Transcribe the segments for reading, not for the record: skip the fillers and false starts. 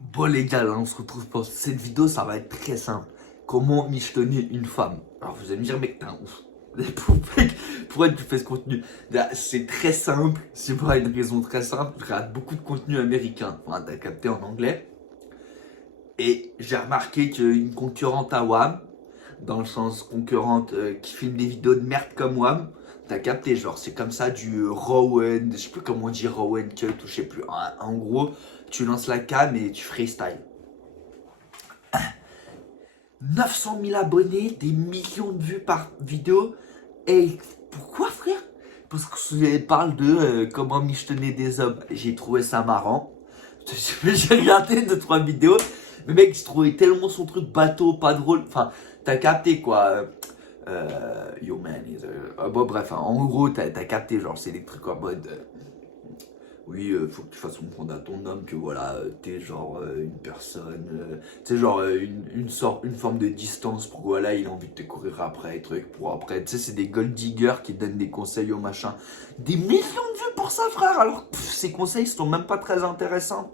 Bon les gars, là on se retrouve pour cette vidéo, ça va être très simple. Comment michetonner une femme? Alors vous allez me dire mec, t'es un ouf. Mec, pourquoi tu fais ce contenu? Là, c'est très simple, c'est pour une raison très simple. Je regarde beaucoup de contenu américain, enfin t'as capté en anglais. Et j'ai remarqué qu'une concurrente à WAM, dans le sens concurrente qui filme des vidéos de merde comme WAM, t'as capté, genre c'est comme ça du raw and, je sais plus comment on dit raw and cut ou je sais plus. En gros, tu lances la cam et tu freestyle. 900 000 abonnés, des millions de vues par vidéo. Et pourquoi, frère? Parce que je parle de comment michetonner des hommes. J'ai trouvé ça marrant. J'ai regardé 2-3 vidéos. Mais mec, j'ai trouvé tellement son truc bateau, pas drôle. Enfin, t'as capté quoi. Yo man, bon, bref, hein, en gros, t'as capté. Genre, c'est des trucs en mode. Oui, faut que tu fasses comprendre à ton homme que voilà, t'es genre une personne, tu sais, genre une forme de distance pour que voilà, il a envie de te courir après, et trucs, pour après, tu sais, c'est des gold diggers qui donnent des conseils au machin. Des millions de vues pour ça, frère, alors ces conseils sont même pas très intéressants.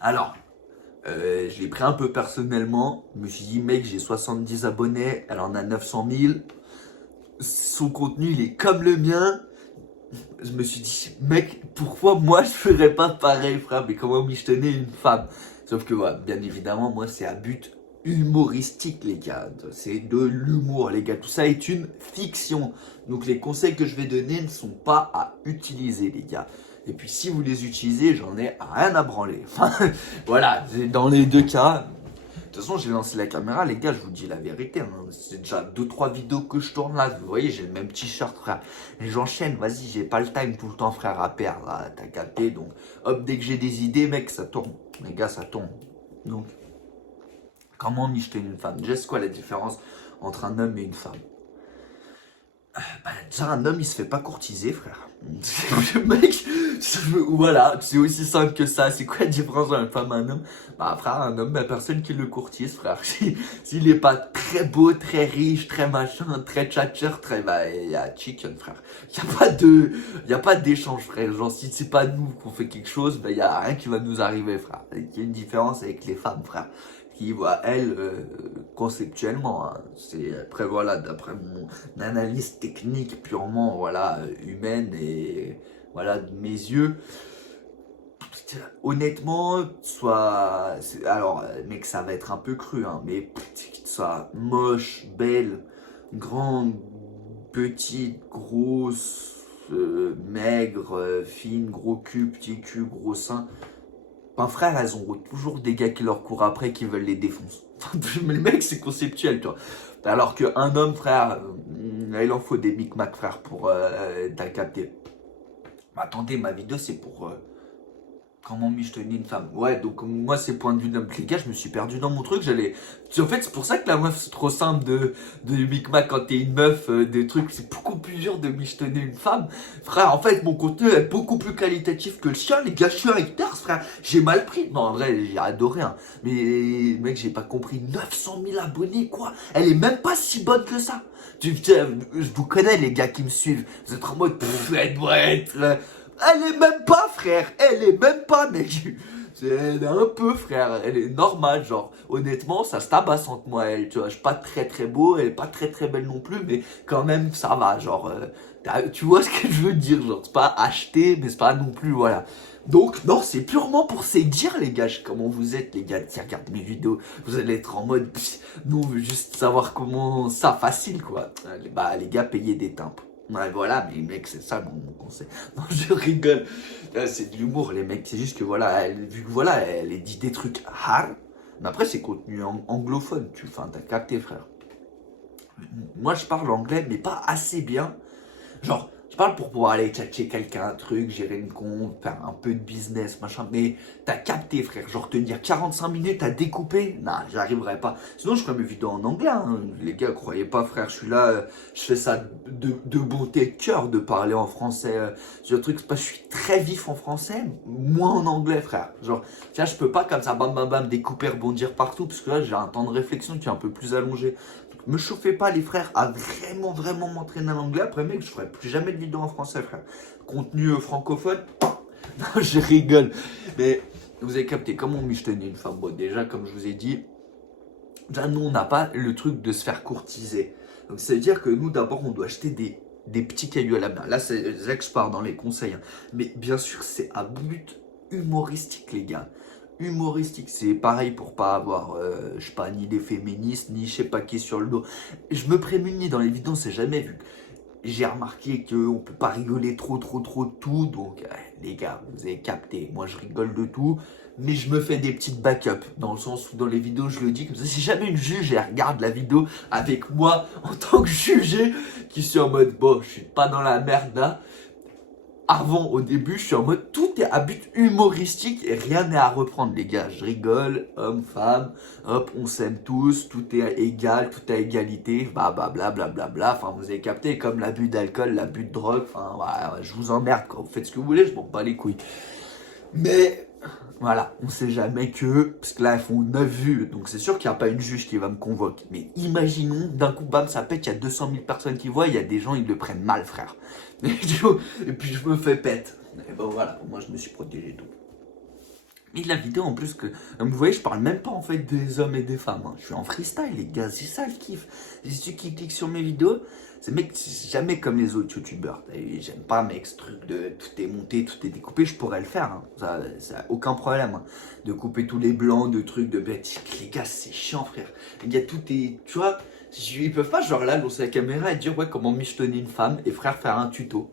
Alors, je l'ai pris un peu personnellement, je me suis dit, mec, j'ai 70 abonnés, elle en a 900 000, son contenu, il est comme le mien. Je me suis dit, mec, pourquoi moi je ferais pas pareil, frère? Mais comment michetonner une femme? Sauf que, ouais, bien évidemment, moi c'est à but humoristique, les gars. C'est de l'humour, les gars. Tout ça est une fiction. Donc les conseils que je vais donner ne sont pas à utiliser, les gars. Et puis si vous les utilisez, j'en ai rien à branler. Enfin, voilà, dans les deux cas, de toute façon, j'ai lancé la caméra, les gars, je vous dis la vérité. Hein. C'est déjà 2-3 vidéos que je tourne là. Vous voyez, j'ai le même t-shirt, frère. Et j'enchaîne, vas-y, j'ai pas le time tout le temps, frère, à perdre. Là, t'as capté. Donc, hop, dès que j'ai des idées, mec, ça tourne. Les gars, ça tourne. Donc, comment micheter une femme? Déjà, c'est quoi la différence entre un homme et une femme? Bah, déjà, un homme, il se fait pas courtiser, frère. Mec, voilà, c'est aussi simple que ça. C'est quoi la différence entre une femme et un homme? Bah, frère, un homme, bah, personne qui le courtise, frère. S'il est pas très beau, très riche, très machin, très tchatcher, très, bah, il y a chicken, frère. Y a pas d'échange, frère. Genre, si c'est pas nous qu'on fait quelque chose, bah, y a rien qui va nous arriver, frère. Il y a une différence avec les femmes, frère qui voit elle conceptuellement. Hein. C'est après voilà, d'après mon analyse technique purement voilà humaine et voilà de mes yeux. Honnêtement, alors mec, ça va être un peu cru, hein, mais soit moche, belle, grande, petite, grosse, maigre, fine, gros cul, petit cul, gros sein. Ben frère, elles ont toujours des gars qui leur courent après qui veulent les défoncer. Mais les mecs, c'est conceptuel, tu vois. Alors qu'un homme, frère, il en faut des micmacs, frère, pour t'as capté. Mais attendez, ma vidéo, c'est pour comment michetonner une femme. Ouais, donc moi, c'est point de vue d'homme. Les gars, je me suis perdu dans mon truc. En fait, c'est pour ça que la meuf, c'est trop simple de micmac quand t'es une meuf, des trucs. C'est beaucoup plus dur de michetonner une femme. Frère, en fait, mon contenu est beaucoup plus qualitatif que le sien. Les gars, je suis un haters, frère. J'ai mal pris. Non, en vrai, j'ai adoré, hein. Mais, mec, j'ai pas compris. 900 000 abonnés, quoi. Elle est même pas si bonne que ça. Je vous connais, les gars qui me suivent. Vous êtes en mode, elle doit être. Elle est même pas, frère. Elle est même pas, mec. Elle est un peu, frère. Elle est normale, genre. Honnêtement, ça se tabasse entre moi et elle. Tu vois, je suis pas très très beau. Elle est pas très très belle non plus. Mais quand même, ça va. Genre, tu vois ce que je veux dire. Genre, c'est pas acheté, mais c'est pas non plus, voilà. Donc, non, c'est purement pour séduire, les gars. Comment vous êtes, les gars, qui regardent mes vidéos. Vous allez être en mode, nous, on veut juste savoir comment ça, facile, quoi. Bah, les gars, payez des timbres. Ouais, voilà, mais mec, c'est ça mon conseil. Non, je rigole. C'est de l'humour, les mecs. C'est juste que voilà, vu que voilà, elle dit des trucs hard, mais après, c'est contenu anglophone. Enfin, t'as capté, frère. Moi, je parle anglais, mais pas assez bien. Genre, je parle pour pouvoir aller tchatcher quelqu'un, un truc, gérer une compte, faire un peu de business, machin. Mais t'as capté, frère. Genre, tenir 45 minutes à découper, non, j'y arriverai pas. Sinon, je ferai mes vidéos en anglais. Hein. Les gars, croyez pas, frère, je suis là, je fais ça de bonté de cœur de parler en français. C'est un truc, c'est pas, je suis très vif en français, moins en anglais, frère. Genre, tiens, je peux pas comme ça, bam, bam, bam, découper, rebondir partout, parce que là, j'ai un temps de réflexion qui est un peu plus allongé. Me chauffez pas les frères à vraiment vraiment m'entraîner en anglais. Après mec, je ferai plus jamais de vidéo en français frère. Contenu francophone, non je rigole. Mais vous avez capté comment michetonner une femme. Bon, déjà, comme je vous ai dit, déjà, nous, on n'a pas le truc de se faire courtiser. Donc, ça veut dire que nous, d'abord, on doit acheter des petits cailloux à la main. Là, c'est là que je pars dans les conseils, hein. Mais bien sûr, c'est à but humoristique, les gars. Humoristique, c'est pareil pour pas avoir, je sais pas, ni des féministes, ni je sais pas qui sur le dos. Je me prémunis dans les vidéos, c'est jamais vu. J'ai remarqué qu'on peut pas rigoler trop de tout, donc les gars, vous avez capté, moi je rigole de tout, mais je me fais des petites backups, dans le sens où dans les vidéos je le dis, comme ça si jamais une juge elle regarde la vidéo avec moi en tant que jugé, qui suis en mode, bon, je suis pas dans la merde là, avant, au début, je suis en mode tout est à but humoristique et rien n'est à reprendre, les gars. Je rigole, homme, femme, hop, on s'aime tous, tout est égal, tout à égalité, blablabla. Enfin, vous avez capté, comme l'abus d'alcool, l'abus de drogue, enfin, ouais, je vous emmerde, quoi. Vous faites ce que vous voulez, je m'en bats les couilles. Mais voilà, on sait jamais que, parce que là, elles font 9 vues, donc c'est sûr qu'il n'y a pas une juge qui va me convoquer. Mais imaginons, d'un coup, bam, ça pète, il y a 200 000 personnes qui voient, il y a des gens, ils le prennent mal, frère. Et puis je me fais pète. Et ben voilà, moi je me suis protégé tout. Et la vidéo en plus que, vous voyez, je parle même pas en fait des hommes et des femmes, hein. Je suis en freestyle, les gars, c'est ça le kiff. C'est ceux qui cliquent sur mes vidéos, c'est mec, c'est jamais comme les autres youtubeurs. J'aime pas, mec, ce truc de tout est monté, tout est découpé, je pourrais le faire, hein. Ça aucun problème, hein. De couper tous les blancs, de trucs, de bêtises. Les gars, c'est chiant, frère. Les gars, tout est, tu vois, ils peuvent pas, genre là, lancer la caméra et dire, ouais, comment michetonner une femme et frère faire un tuto.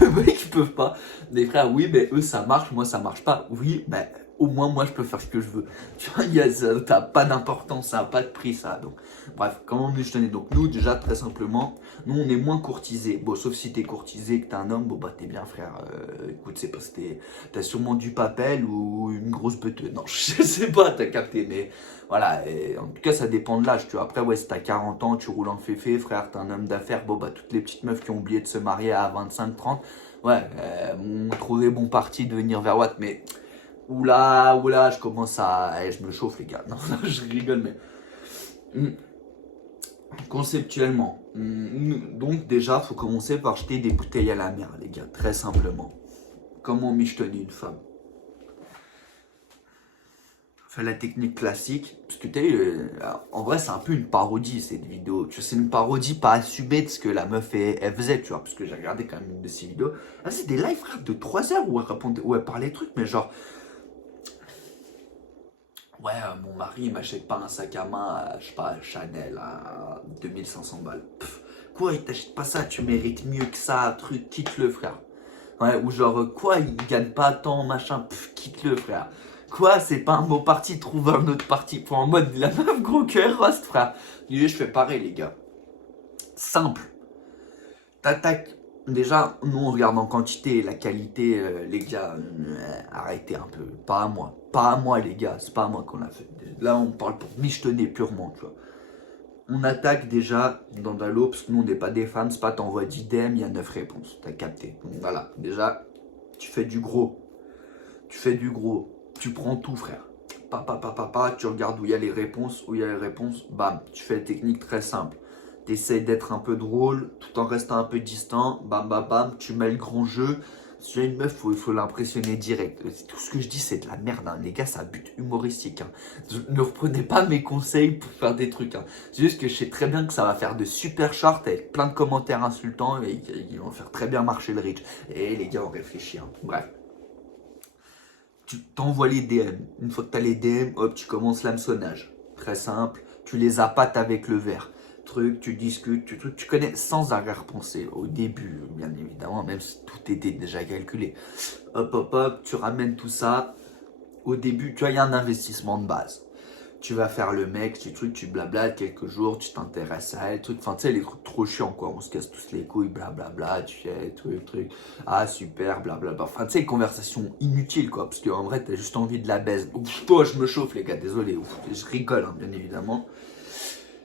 Mec, ils peuvent pas. Les frères, oui, mais eux, ça marche, moi, ça marche pas. Oui, mais au moins, moi, je peux faire ce que je veux. Tu vois, ça n'a pas d'importance, ça n'a pas de prix, ça. Donc, bref, comment mieux donc nous, déjà, très simplement, nous, on est moins courtisés. Bon, sauf si t'es courtisé, que t'es un homme, bon, bah, t'es bien, frère. Écoute, c'est parce que t'as sûrement du papel ou une grosse beuteuse. Non, je sais pas, t'as capté, mais voilà. Et en tout cas, ça dépend de l'âge, tu vois. Après, ouais, si t'as 40 ans, tu roules en féfé, frère, t'es un homme d'affaires, bon, bah, toutes les petites meufs qui ont oublié de se marier à 25-30, ouais, on trouvait bon parti de venir vers Watt, mais oula, je commence à. Je me chauffe, les gars. Non, non, je rigole, mais. Conceptuellement. Donc, déjà, faut commencer par jeter des bouteilles à la mer, les gars, très simplement. Comment michetonner une femme? Fais la technique classique, parce que en vrai, c'est un peu une parodie, cette vidéo. Tu vois, c'est une parodie pas assumée de ce que la meuf elle faisait, tu vois, parce que j'ai regardé quand même une de ses vidéos. Ah, c'est des lives, frère, de 3 heures où elle répondait, où elle parlait des trucs, mais genre. Ouais, mon mari il m'achète pas un sac à main à, je sais pas, Chanel à 2500 balles. Pff, quoi, il t'achète pas ça, tu mérites mieux que ça, truc, quitte-le, frère. Ouais, ou genre, quoi, il gagne pas tant, machin, pff, quitte-le, frère. Quoi, c'est pas un bon parti, trouve un autre parti. Pour en mode, la meuf, gros cœur, rost, frère. Je fais pareil, les gars. Simple. T'attaques. Déjà, nous on regarde en quantité, la qualité, les gars, arrêtez un peu. Pas à moi. Pas à moi, les gars, c'est pas à moi qu'on l'a fait. Là, on parle pour michetonner purement, tu vois. On attaque déjà dans Dalo, parce que nous on n'est pas des fans, c'est pas t'envoies 10 DM, il y a 9 réponses. T'as capté. Donc voilà, déjà, tu fais du gros. Tu fais du gros. Tu prends tout, frère. Tu regardes où il y a les réponses, bam. Tu fais la technique très simple. T'essayes d'être un peu drôle, tout en restant un peu distant, bam, tu mets le grand jeu. Si tu as une meuf, il faut l'impressionner direct. Tout ce que je dis, c'est de la merde, hein. Les gars, c'est un but humoristique, hein. Ne reprenez pas mes conseils pour faire des trucs, hein. C'est juste que je sais très bien que ça va faire de super shorts avec plein de commentaires insultants et ils vont faire très bien marcher le reach. Et les gars, on réfléchit, hein. Bref. Tu t'envoies les DM. Une fois que tu as les DM, hop, tu commences l'hameçonnage. Très simple. Tu les appâtes avec le verre. Truc, tu discutes, tu connais sans arrière-pensée. Au début, bien évidemment, même si tout était déjà calculé. Hop, tu ramènes tout ça. Au début, tu vois, il y a un investissement de base. Tu vas faire le mec, tu blablates quelques jours, tu t'intéresses à elle, truc. Enfin, tu sais, les trucs trop chiants, quoi. On se casse tous les couilles, blablabla, tu fais truc. Ah, super, blablabla. Enfin, tu sais, conversation inutile, quoi. Parce qu'en vrai, t'as juste envie de la baise. Ouf, toi, je me chauffe, les gars, désolé. Ouf, je rigole, hein, bien évidemment.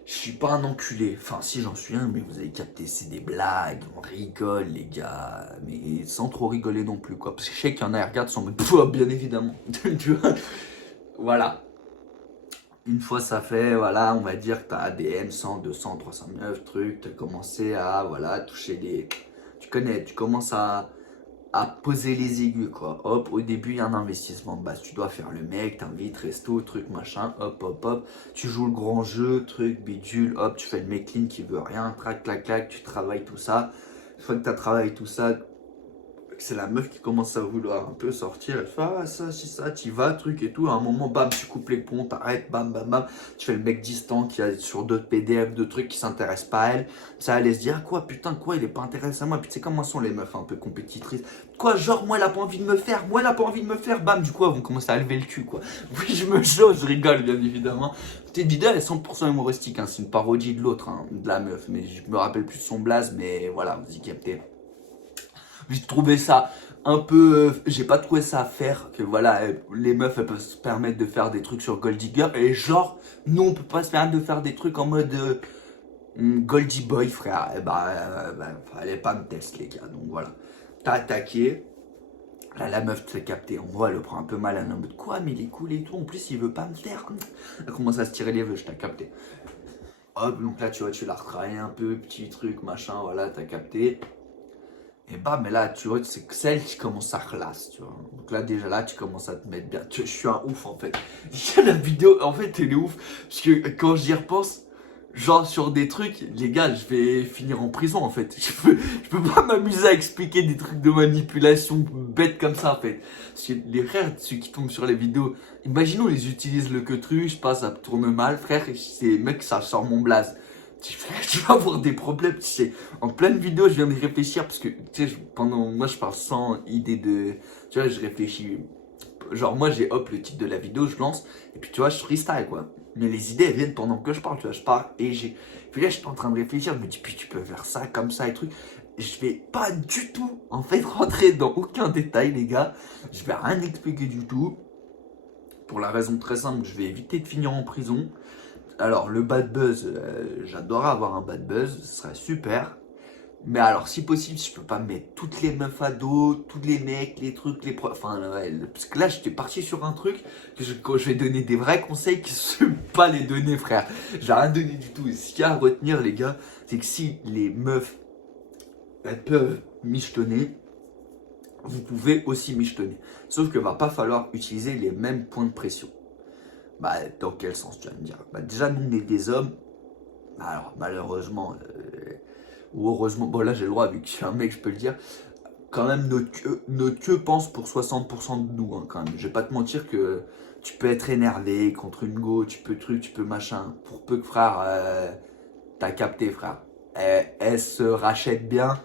Je suis pas un enculé. Enfin, si, j'en suis un, mais vous avez capté, c'est des blagues. On rigole, les gars. Mais sans trop rigoler non plus, quoi. Parce que je sais qu'il y en a qui regardent sans me bien évidemment. Tu vois. Voilà. Une fois ça fait, voilà, on va dire que tu as ADM 100, 200, 309 trucs, tu as commencé à, voilà, toucher les... Tu connais, tu commences à à poser les aigus, quoi. Hop, au début, il y a un investissement de base. Tu dois faire le mec, t'invites, resto, truc, machin, hop, hop, hop. Tu joues le grand jeu, truc, bidule, hop, tu fais le mec clean qui veut rien, trac, clac, clac, tu travailles tout ça. Une fois que t'as travaillé tout ça, c'est la meuf qui commence à vouloir un peu sortir. Elle fait ah, ça, si ça, t'y vas, truc et tout. À un moment, bam, tu coupes les ponts, t'arrêtes, bam, bam, bam. Tu fais le mec distant qui a sur d'autres PDF, de trucs qui s'intéressent pas à elle. Ça allait se dire ah, quoi, putain, quoi, il est pas intéressé à moi. Puis tu sais comment sont les meufs un peu compétitrices. Quoi, genre, moi, elle a pas envie de me faire, moi, elle a pas envie de me faire, bam, du coup, elles vont commencer à lever le cul, quoi. Oui, je me chauffe, je rigole, bien évidemment. Cette vidéo, elle est 100% humoristique, hein. C'est une parodie de l'autre, hein, de la meuf. Mais je me rappelle plus de son blaze, mais voilà, vous y captez. J'ai trouvé ça un peu. J'ai pas trouvé ça à faire. Que voilà, les meufs elles peuvent se permettre de faire des trucs sur Gold Digger. Et genre, nous on peut pas se permettre de faire des trucs en mode Goldie Boy, frère. Et fallait pas me tester, les gars. Donc voilà. T'as attaqué. Là, la meuf t'as capté. En vrai, elle le prend un peu mal. Elle est en mode quoi, mais il est cool et tout. En plus, il veut pas me faire. Elle commence à se tirer les vœux, je t'ai capté. Hop, donc là, tu vois, tu l'as retravaillé un peu, petit truc, machin, voilà, t'as capté. Et bah, mais là, tu vois, c'est celle qui commence à classe, tu vois. Donc là, déjà là, tu commences à te mettre bien. Je suis un ouf, en fait. La vidéo, en fait, elle est ouf. Parce que quand j'y repense, genre sur des trucs, les gars, je vais finir en prison, en fait. Je peux pas m'amuser à expliquer des trucs de manipulation bêtes comme ça, en fait. Parce que les frères, ceux qui tombent sur les vidéos, imaginons, ils utilisent le queutru, je passe, ça tourne mal, frère, c'est mec, ça sort mon blaze. Tu vas avoir des problèmes, tu sais. En pleine vidéo, je viens de réfléchir parce que, tu sais, moi, je parle sans idée de. Tu vois, je réfléchis. Genre, moi, j'ai hop le titre de la vidéo, je lance, et puis tu vois, je freestyle, quoi. Mais les idées, elles viennent pendant que je parle, tu vois, je parle, et j'ai. Puis là, je suis en train de réfléchir, je me dis, puis tu peux faire ça, comme ça, et truc. Je vais pas du tout, en fait, rentrer dans aucun détail, les gars. Je vais rien expliquer du tout. Pour la raison très simple, je vais éviter de finir en prison. Alors, le bad buzz, j'adorerais avoir un bad buzz, ce serait super. Mais alors, si possible, je peux pas mettre toutes les meufs à dos, tous les mecs, les trucs, enfin, ouais, parce que là, j'étais parti sur un truc que quand je vais donner des vrais conseils qui ne sont pas les donner, frère. J'ai rien donné du tout. Et ce qu'il y a à retenir, les gars, c'est que si les meufs, elles peuvent michetonner, vous pouvez aussi michetonner. Sauf que va pas falloir utiliser les mêmes points de pression. Bah, dans quel sens, tu vas me dire? Bah, déjà, nous, on est des hommes. Alors, malheureusement, ou heureusement, bon, là, j'ai le droit, vu que je suis un mec, je peux le dire. Quand même, notre queue pense pour 60% de nous, hein, quand même. Je vais pas te mentir que tu peux être énervé contre une go, tu peux truc, tu peux machin. Pour peu que, frère, t'as capté, frère. Elle se rachète bien.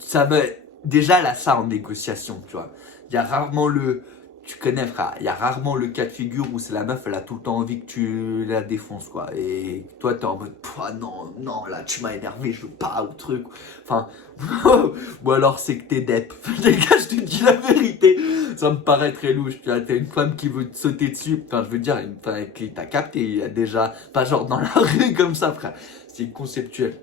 Ça veut. Déjà, elle a ça en négociation, tu vois. Il y a rarement le. Tu connais, frère, il y a rarement le cas de figure où c'est la meuf, elle a tout le temps envie que tu la défonces, quoi. Et toi, t'es en mode, non, non, là, tu m'as énervé, je veux pas, ou truc. Enfin, ou alors c'est que t'es dep. Les gars, je te dis la vérité, ça me paraît très louche. Tu vois, t'as une femme qui veut te sauter dessus. Enfin, je veux dire, une femme qui t'a capté, il y a déjà, pas genre dans la rue comme ça, frère. C'est conceptuel.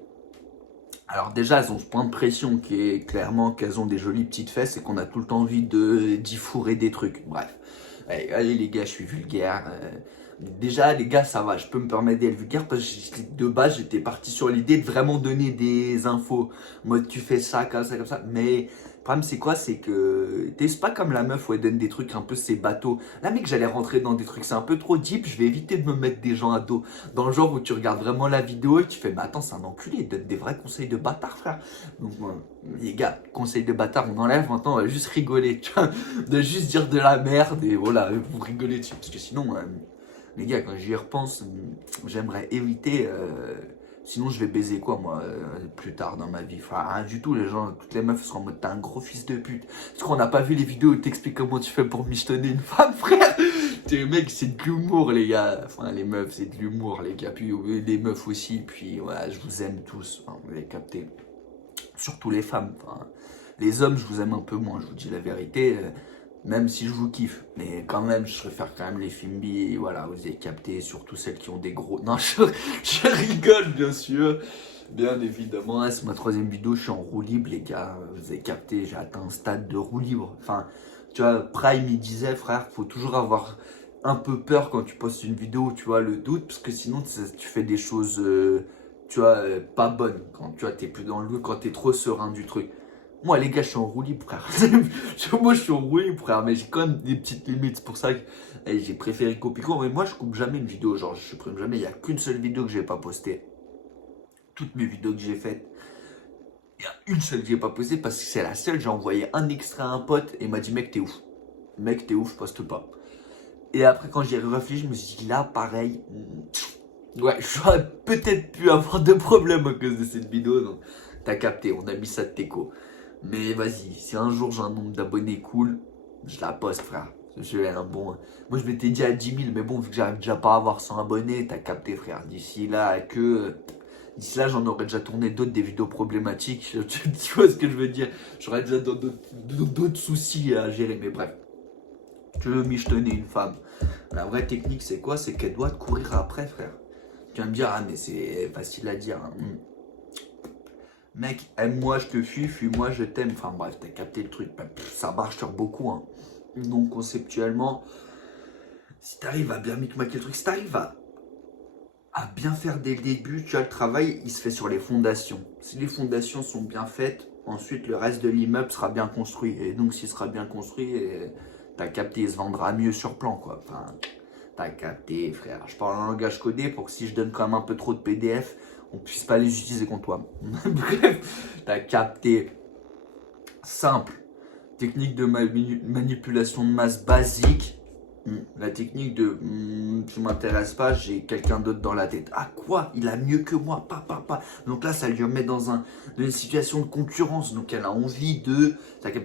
Alors déjà, elles ont ce point de pression qui est clairement qu'elles ont des jolies petites fesses et qu'on a tout le temps envie d'y fourrer des trucs. Bref. Allez, les gars, je suis vulgaire. Déjà, les gars, ça va, je peux me permettre d'être vulgaire parce que de base, j'étais parti sur l'idée de vraiment donner des infos. Mode, tu fais ça, comme ça, comme ça. Mais le problème, c'est quoi? C'est que t'es pas comme la meuf où elle donne des trucs un peu ses bateaux. Là, mec, j'allais rentrer dans des trucs, c'est un peu trop deep. Je vais éviter de me mettre des gens à dos. Dans le genre où tu regardes vraiment la vidéo et tu fais, mais attends, c'est un enculé, il donne des vrais conseils de bâtard, frère. Donc, les gars, conseils de bâtard, on enlève. Maintenant, on va juste rigoler, tu vois. De juste dire de la merde et voilà, vous rigolez dessus. Parce que sinon, les gars, quand j'y repense, j'aimerais éviter. Sinon, je vais baiser quoi, moi, plus tard dans ma vie? Enfin, rien du tout. Les gens, toutes les meufs seront en mode, t'es un gros fils de pute. Parce qu'on n'a pas vu les vidéos où t'expliques comment tu fais pour michetonner une femme, frère. T'es mec, c'est de l'humour, les gars. Enfin, les meufs, c'est de l'humour, les gars. Puis les meufs aussi. Puis voilà, je vous aime tous. Enfin, vous avez capté. Surtout les femmes. Enfin, les hommes, je vous aime un peu moins, je vous dis la vérité. Même si je vous kiffe, mais quand même, je préfère quand même les films bi, voilà, vous avez capté, surtout celles qui ont des gros... Non, je rigole, bien sûr, bien évidemment, c'est ma troisième vidéo, je suis en roue libre, les gars, vous avez capté, j'ai atteint un stade de roue libre, enfin, tu vois, Prime, il disait, frère, faut toujours avoir un peu peur quand tu postes une vidéo, tu vois, le doute, parce que sinon, tu fais des choses, tu vois, pas bonnes, quand tu vois, t'es plus dans le doute, quand t'es trop serein du truc. Moi, les gars, je suis en roue libre, frère. Moi, je suis en roue libre, frère, mais j'ai quand même des petites limites. C'est pour ça que j'ai préféré couper court. Mais moi, je coupe jamais une vidéo. Genre, je supprime jamais. Il n'y a qu'une seule vidéo que je vais pas poster. Toutes mes vidéos que j'ai faites, il y a une seule que j'ai pas postée parce que c'est la seule. J'ai envoyé un extrait à un pote et il m'a dit, mec, t'es ouf. Mec, t'es ouf, je poste pas. Et après, quand j'y ai réfléchi, je me suis dit, là, pareil. Ouais, j'aurais peut-être pu avoir de problèmes à cause de cette vidéo. Donc, t'as capté, on a mis ça de teco. Mais vas-y, si un jour j'ai un nombre d'abonnés cool, je la poste, frère. J'ai un bon. Moi, je m'étais dit à 10 000, mais bon, vu que j'arrive déjà pas à avoir 100 abonnés, t'as capté, frère. D'ici là, D'ici là, j'en aurais déjà tourné d'autres, des vidéos problématiques. Tu vois ce que je veux dire? J'aurais déjà d'autres soucis à gérer, mais bref. Tu veux michetonner une femme. La vraie technique, c'est quoi? C'est qu'elle doit te courir après, frère. Tu vas me dire, ah, mais c'est facile à dire, hein. Mec, aime-moi, je te fuis-moi, je t'aime. Enfin bref, t'as capté le truc. Ça marche sur beaucoup, hein. Donc conceptuellement, si t'arrives à bien micmaquer le truc, si t'arrives à bien faire dès le début, tu vois, le travail, il se fait sur les fondations. Si les fondations sont bien faites, ensuite le reste de l'immeuble sera bien construit. Et donc s'il sera bien construit, t'as capté, il se vendra mieux sur plan, quoi. Enfin, t'as capté, frère. Je parle en langage codé pour que si je donne quand même un peu trop de PDF, on puisse pas les utiliser contre toi. Bref, t'as capté. Simple. Technique de manipulation de masse basique. La technique de tu m'intéresses pas, j'ai quelqu'un d'autre dans la tête. Ah quoi? Il a mieux que moi, pas. Donc là, ça lui remet dans une situation de concurrence. Donc elle a envie de.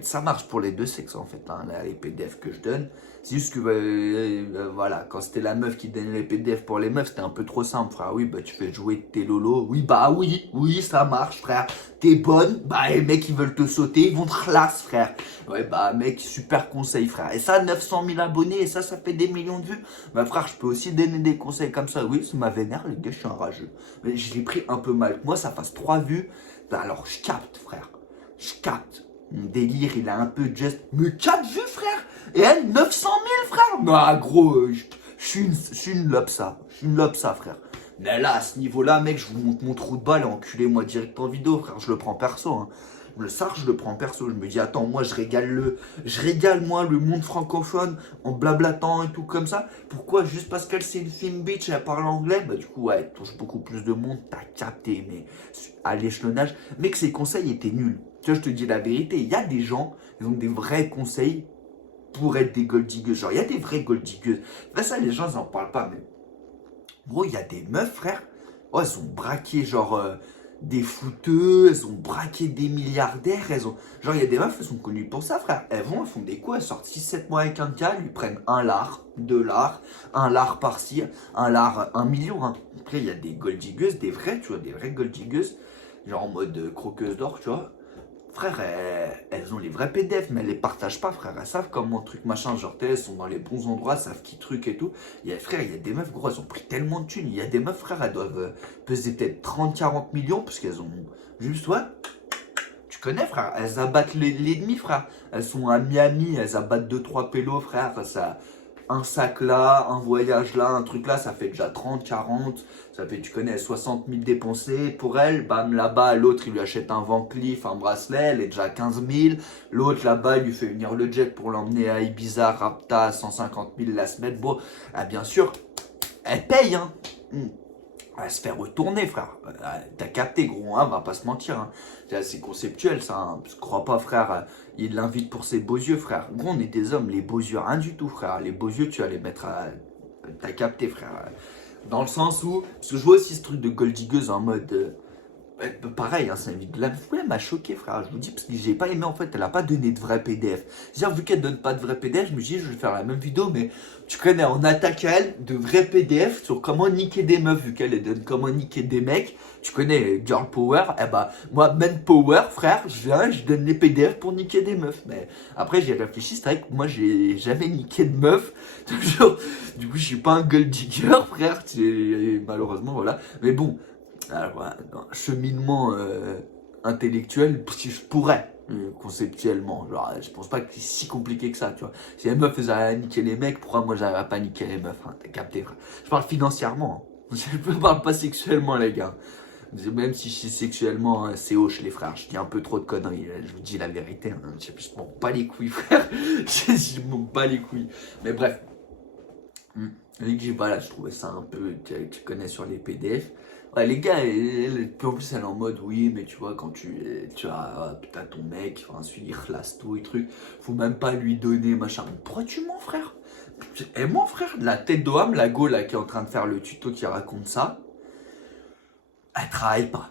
Ça marche pour les deux sexes en fait, hein, là, les PDF que je donne. C'est juste que voilà, quand c'était la meuf qui donnait les PDF pour les meufs, c'était un peu trop simple, frère. Oui, bah tu fais jouer tes lolos. Oui, bah oui, ça marche, frère. T'es bonne, bah les mecs ils veulent te sauter, ils vont te classe, frère. Ouais, bah mec, super conseil, frère. Et ça, 900 000 abonnés, et ça fait des millions de vues. Bah frère, je peux aussi donner des conseils comme ça. Oui, ça m'a vénère, les gars, je suis un rageux. Mais je l'ai pris un peu mal. Moi, ça fasse 3 vues. Bah alors, je capte, frère. Je capte. Mon délire, il a un peu juste. Mais 4 vues, frère. Et elle, 900 000, frère. Non, gros, je suis une lopsa. Je suis une lopsa, frère. Mais là, à ce niveau-là, mec, je vous montre mon trou de balle et enculez-moi direct en vidéo, frère. Je le prends perso, hein. Je le prends perso. Je me dis, attends, moi, je régale, moi, le monde francophone en blablatant et tout comme ça. Pourquoi? Juste parce qu'elle, c'est une femme bitch et elle parle anglais? Bah, du coup, ouais, elle touche beaucoup plus de monde. T'as capté, mais à l'échelonnage. Mec, ses conseils étaient nuls. Tu vois, je te dis la vérité. Il y a des gens, ils ont des vrais conseils pour être des gold diggers. Genre, il y a des vrais gold diggers. Là, ça, les gens, ils en parlent pas, mais. Gros, il y a des meufs, frère. Oh, elles ont braqué, genre, des footeux, elles ont braqué des milliardaires, Genre, il y a des meufs, elles sont connues pour ça, frère. Elles font des coups, elles sortent 6-7 mois avec un gars, elles lui prennent 1 lard, 2 lards, 1 lard par-ci, 1 lard, 1 million, hein. Après, il y a des gold diggers, des vrais, tu vois, des vrais gold diggers, genre en mode croqueuse d'or, tu vois. Frère, elles ont les vrais PDF, mais elles les partagent pas, frère. Elles savent comment truc machin, genre elles sont dans les bons endroits, savent qui truc et tout. Frère, il y a des meufs, gros, elles ont pris tellement de thunes. Il y a des meufs, frère, elles doivent peser peut-être 30-40 millions, parce qu'elles ont juste, ouais, tu connais, frère, elles abattent l'ennemi, frère. Elles sont à Miami, elles abattent 2-3 pélos, frère. Ça, un sac là, un voyage là, un truc là, ça fait déjà 30-40. Ça fait, tu connais, 60 000 dépensés pour elle. Bam, là-bas, l'autre, il lui achète un Van Cleef, un bracelet, elle est déjà à 15 000. L'autre, là-bas, il lui fait venir le jet pour l'emmener à Ibiza, Rapta, à 150 000 la semaine. Bon, ah, bien sûr, elle paye, hein. Elle se fait retourner, frère. T'as capté, gros, hein, on va pas se mentir, hein. C'est conceptuel, ça, hein. Je crois pas, frère. Il l'invite pour ses beaux yeux, frère. Gros, on est des hommes, les beaux yeux, rien du tout, frère. Les beaux yeux, tu vas les mettre à. T'as capté, frère. Dans le sens où. Parce que je vois aussi ce truc de gold diggeuse en mode. Pareil, hein, c'est une vidéo. La vidéo m'a choqué, frère. Je vous dis, parce que j'ai pas aimé, en fait, elle a pas donné de vrai PDF. C'est-à-dire, vu qu'elle donne pas de vrai PDF, je me dis, je vais faire la même vidéo, mais tu connais, on attaque à elle de vrais PDF sur comment niquer des meufs, vu qu'elle donne comment niquer des mecs. Tu connais Girl Power, eh bah, moi, Man Power, frère, je viens, je donne les PDF pour niquer des meufs. Mais après, j'ai réfléchi, c'est vrai que moi, j'ai jamais niqué de meufs. Toujours. Du coup, je suis pas un gold digger, frère. Malheureusement, voilà. Mais bon. Alors, voilà, cheminement intellectuel, si je pourrais, conceptuellement. Genre, je pense pas que c'est si compliqué que ça, tu vois. Si les meufs faisaient à niquer les mecs, pourquoi moi j'arriverais pas à niquer les meufs, hein, t'as capté, frère. Je parle financièrement, hein. Je parle pas sexuellement, les gars. Même si je suis sexuellement, hein, c'est hoche, les frères. Je dis un peu trop de conneries. Je vous dis la vérité. Hein. Je m'en bats les couilles, frère. Je m'en bats les couilles. Mais bref. Voilà, je trouvais ça un peu. Tu connais sur les PDF. Ouais, les gars, puis en plus, elle est en mode, oui, mais tu vois, quand tu as t'as ton mec, enfin, celui il relasse tout et truc, faut même pas lui donner, machin. Pourquoi tu mens, frère? Et moi, frère, la tête d'Oham, la go, là, qui est en train de faire le tuto qui raconte ça, elle travaille pas.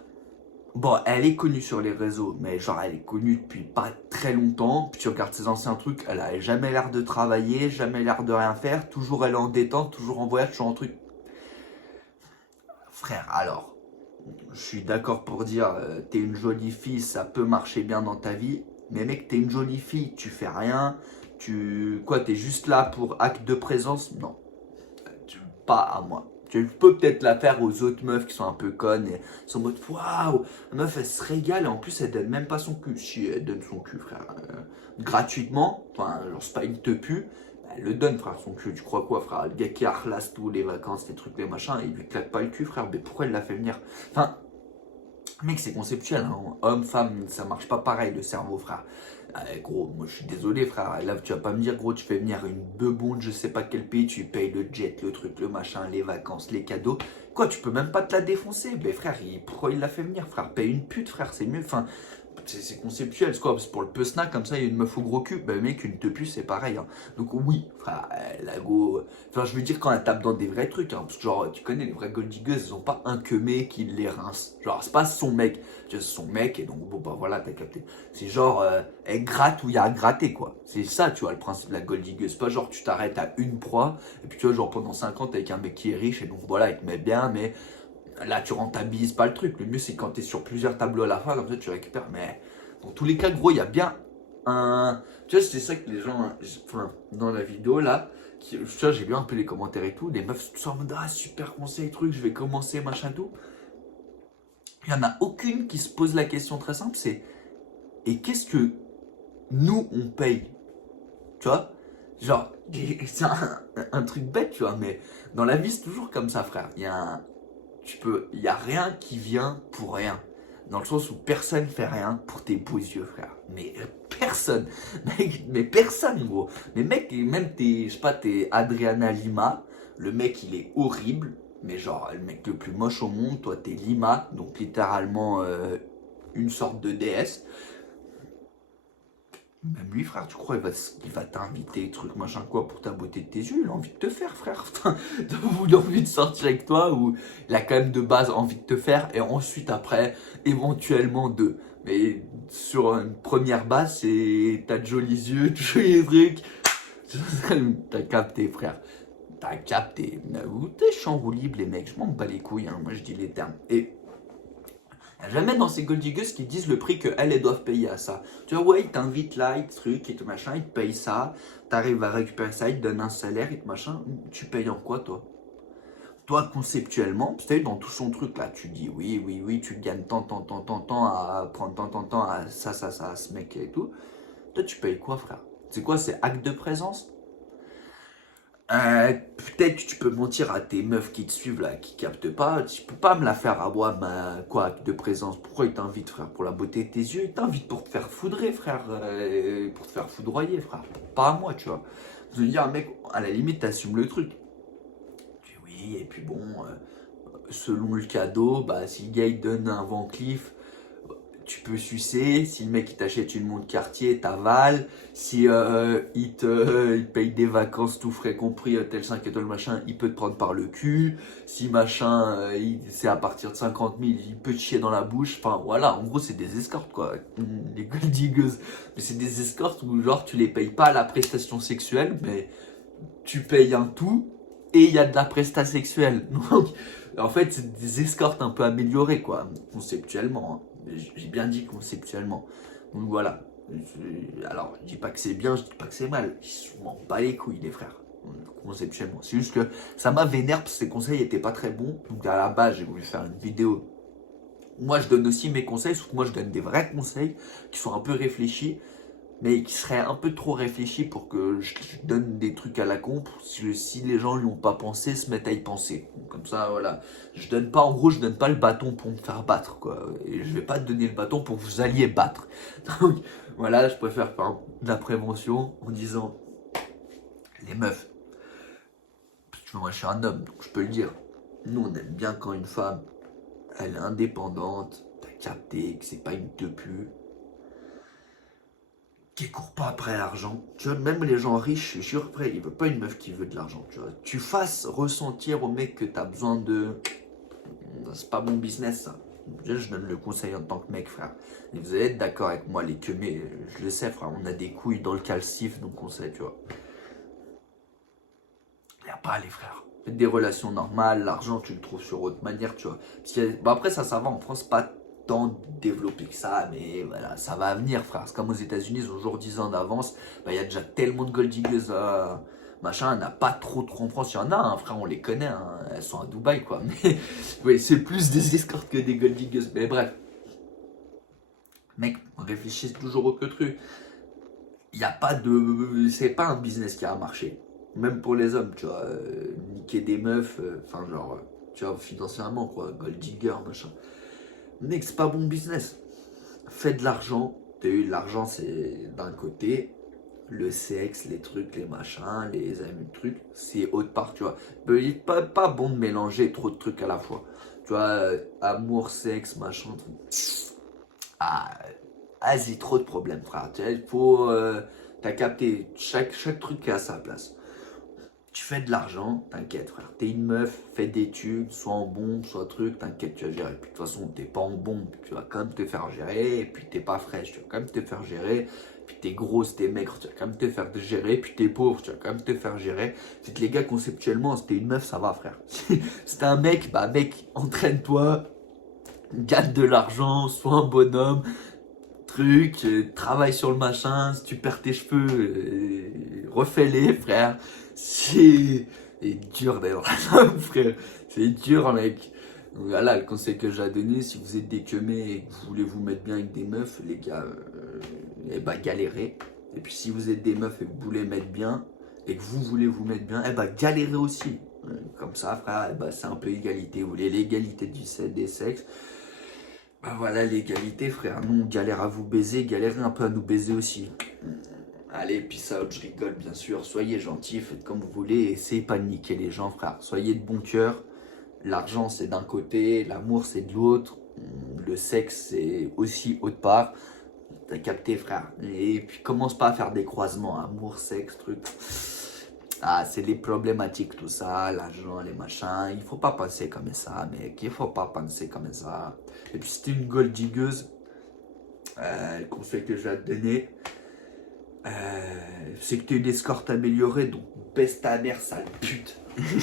Bon, elle est connue sur les réseaux, mais genre, elle est connue depuis pas très longtemps. Puis tu regardes ses anciens trucs, elle a jamais l'air de travailler, jamais l'air de rien faire, toujours elle est en détente, toujours en voyage, toujours en truc. Frère, alors, je suis d'accord pour dire, t'es une jolie fille, ça peut marcher bien dans ta vie. Mais mec, t'es une jolie fille, tu fais rien. T'es juste là pour acte de présence? Non, pas à moi. Tu peux peut-être la faire aux autres meufs qui sont un peu connes et sont en mode waouh, la meuf elle se régale et en plus elle donne même pas son cul. Si elle donne son cul, frère, gratuitement, enfin, genre c'est pas une te pue, elle le donne, frère, son cul. Tu crois quoi, frère? Le gars qui harlasse tout, les vacances, les trucs, les machins, il lui claque pas le cul, frère. Mais pourquoi elle l'a fait venir? Enfin, mec, c'est conceptuel, hein. Homme, femme, ça marche pas pareil le cerveau, frère. Gros, moi je suis désolé, frère. Là, tu vas pas me dire, gros, tu fais venir une bebonde, je sais pas quel pays, tu payes le jet, le truc, le machin, les vacances, les cadeaux. Quoi, tu peux même pas te la défoncer? Mais frère, pourquoi il l'a fait venir, frère? Paye une pute, frère, c'est mieux. Enfin, c'est conceptuel, c'est quoi? C'est pour le peu snack, comme ça, il y a une meuf au gros cul. Ben, mec, une te pue, c'est pareil. Hein. Donc, oui, frère, la go. Enfin, je veux dire, quand elle tape dans des vrais trucs, hein, parce que, genre, tu connais, les vrais gold diggers, ils ont pas un que mec qui les rince. Genre, c'est pas son mec, c'est son mec, et donc, bon, bah voilà, t'as capté. C'est genre, elle gratte où il y a à gratter, quoi. C'est ça, tu vois, le principe de la gold digger. C'est pas genre, tu t'arrêtes à une proie, et puis tu vois, genre, pendant 5 ans, t'es avec un mec qui est riche, et donc, voilà, il te met bien, mais là, tu rentabilises pas le truc. Le mieux, c'est quand t'es sur plusieurs tableaux à la fois, comme ça, tu récupères. Mais dans tous les cas, gros, il y a bien un. Tu vois, c'est ça que les gens. Enfin, dans la vidéo, là, tu vois, j'ai vu un peu les commentaires et tout. Les meufs sont en mode, ah, super conseil, truc, je vais commencer, machin, tout. Il y en a aucune qui se pose la question très simple, c'est et qu'est-ce que nous, on paye? Tu vois? Genre, c'est un truc bête, tu vois, mais dans la vie, c'est toujours comme ça, frère. Il y a rien qui vient pour rien. Dans le sens où personne fait rien pour tes beaux yeux, frère. Mais personne. Mais personne, gros. Mais mec, même je sais pas, t'es Adriana Lima. Le mec, il est horrible. Mais genre, le mec le plus moche au monde. Toi, t'es Lima. Donc, littéralement, une sorte de déesse. Même lui, frère, tu crois il va t'inviter, truc, machin, quoi, pour ta beauté de tes yeux? Il a envie de te faire, frère. Il a envie de sortir avec toi, ou il a quand même de base envie de te faire, et ensuite, après, éventuellement deux. Mais sur une première base, c'est t'as de jolis yeux, de jolis trucs. T'as capté, frère. T'as capté. T'es chamboulib, les mecs. Je m'en bats les couilles, hein. Moi, je dis les termes. Et jamais dans ces gold diggers qui disent le prix qu'elles doivent payer à ça. Tu vois, ouais, ils t'invitent là, ils te truc, ils te machin, ils te payent ça, t'arrives à récupérer ça, ils te donnent un salaire, ils te machin. Tu payes en quoi, toi? Toi, conceptuellement, tu sais, dans tout son truc là, tu dis oui, oui, oui, tu gagnes tant à prendre tant à ça, à ce mec et tout. Toi, tu payes quoi, frère? C'est quoi, c'est acte de présence? Peut-être que tu peux mentir à tes meufs qui te suivent là, qui captent pas. Tu peux pas me la faire à moi, quoi, de présence. Pourquoi ils t'invitent, frère? Pour la beauté de tes yeux, ils t'invitent pour te faire foudrer, frère. Pour te faire foudroyer, frère. Pas à moi, tu vois. Je veux dire, mec, à la limite, t'assumes le truc. Tu dis oui, et puis bon, selon le cadeau, bah, si le gars il te donne un Van Cleef, tu peux sucer. Si le mec il t'achète une montre Cartier, t'avales. Si il te paye des vacances, tout frais compris, hôtel 5 étoiles, machin, il peut te prendre par le cul. Si machin, c'est à partir de 50 000, il peut te chier dans la bouche. Enfin voilà, en gros, c'est des escortes quoi. Les gold diggers. Mais c'est des escortes où genre tu les payes pas à la prestation sexuelle, mais tu payes un tout et il y a de la prestation sexuelle. Donc en fait, c'est des escortes un peu améliorées quoi, conceptuellement. Hein. J'ai bien dit conceptuellement. Donc voilà. Alors, je dis pas que c'est bien, je dis pas que c'est mal. Je m'en bats les couilles, les frères. Conceptuellement. C'est juste que ça m'a vénère parce que ces conseils étaient pas très bons. Donc à la base, j'ai voulu faire une vidéo. Moi, je donne aussi mes conseils, sauf que moi, je donne des vrais conseils qui sont un peu réfléchis. mais qui serait un peu trop réfléchi pour que je donne des trucs à la con, pour si les gens n'y ont pas pensé, se mettent à y penser. Comme ça, voilà. En gros, je donne pas le bâton pour me faire battre, quoi. Et je vais pas te donner le bâton pour que vous alliez battre. Donc, voilà, je préfère faire de la prévention en disant, les meufs, parce que moi je suis un homme, donc je peux le dire. Nous, on aime bien quand une femme, elle est indépendante, t'as capté que c'est pas une tepu, qui court pas après l'argent. Tu vois, même les gens riches, je suis sûr, après, il veut pas une meuf qui veut de l'argent, tu vois. Tu fasses ressentir au mec que t'as besoin de... C'est pas bon business, ça. Déjà, je donne le conseil en tant que mec, frère. Et vous allez être d'accord avec moi, les queumés, je le sais, frère, on a des couilles dans le calcif, donc on sait, tu vois. Y a pas les frères. Faites des relations normales, l'argent, tu le trouves sur autre manière, tu vois. Bon, après, ça va, en France, pas tant développé que ça, mais voilà, ça va venir, frère. C'est comme aux États-Unis, ils ont toujours 10 ans d'avance. Bah, il y a déjà tellement de gold diggers, machin, il n'y en a pas trop en France. Il y en a, hein, frère, on les connaît, hein, elles sont à Dubaï, quoi. Mais oui, c'est plus des escortes que des gold diggers. Mais bref, mec, réfléchissez toujours au que truc. Il n'y a pas de. C'est pas un business qui a marché. Même pour les hommes, tu vois. Niquer des meufs, enfin, genre, tu vois, financièrement, quoi. Gold digger, machin. Mec, c'est pas bon business. Fais de l'argent. L'argent, c'est d'un côté. Le sexe, les trucs, les machins, les amis, le truc, c'est autre part, tu vois. Pas bon de mélanger trop de trucs à la fois. Tu vois, amour, sexe, machin, truc. Ah, vas-y, trop de problèmes, frère. Tu vois, il faut. T'as capté, chaque truc est à sa place. Tu fais de l'argent, t'inquiète, frère. T'es une meuf, fais des tubes, soit en bombe, soit truc, t'inquiète, tu vas gérer. Puis de toute façon, t'es pas en bombe, tu vas quand même te faire gérer. Et puis t'es pas fraîche, tu vas quand même te faire gérer. Puis t'es grosse, t'es maigre, tu vas quand même te faire gérer. Puis t'es pauvre, tu vas quand même te faire gérer. C'est que les gars, conceptuellement, si t'es une meuf, ça va, frère. Si t'es un mec, bah mec, entraîne-toi, gagne de l'argent, sois un bonhomme. Truc, travaille sur le machin, si tu perds tes cheveux, refais-les, frère. C'est dur d'ailleurs, frère. C'est dur, mec. Donc voilà, le conseil que j'ai à donner, si vous êtes des queumés et que vous voulez vous mettre bien avec des meufs, les gars, eh bah galérez. Et puis si vous êtes des meufs et que vous voulez mettre bien, et que vous voulez vous mettre bien, eh bah galérez aussi. Comme ça, frère, eh bah, c'est un peu égalité. Vous voulez l'égalité des sexes. Bah voilà l'égalité, frère. Nous, on galère à vous baiser, galérez un peu à nous baiser aussi. Allez, peace out, je rigole, bien sûr. Soyez gentils, faites comme vous voulez. Essayez pas de niquer les gens, frère. Soyez de bon cœur. L'argent, c'est d'un côté, l'amour, c'est de l'autre. Le sexe, c'est aussi autre part. T'as capté, frère. Et puis, commence pas à faire des croisements. Amour, sexe, truc. Ah, c'est les problématiques, tout ça, l'argent, les machins. Il faut pas penser comme ça, mec. Il faut pas penser comme ça. Et puis, si t'es une gold diggeuse, le conseil que je vais te donner, c'est que t'es une escorte améliorée, donc baisse ta mère, sale pute.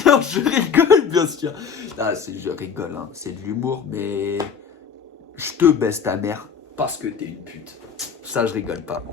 Non, je rigole, bien sûr. Ah, je rigole, hein. C'est de l'humour, mais je te baisse ta mère parce que t'es une pute. Ça, je rigole pas.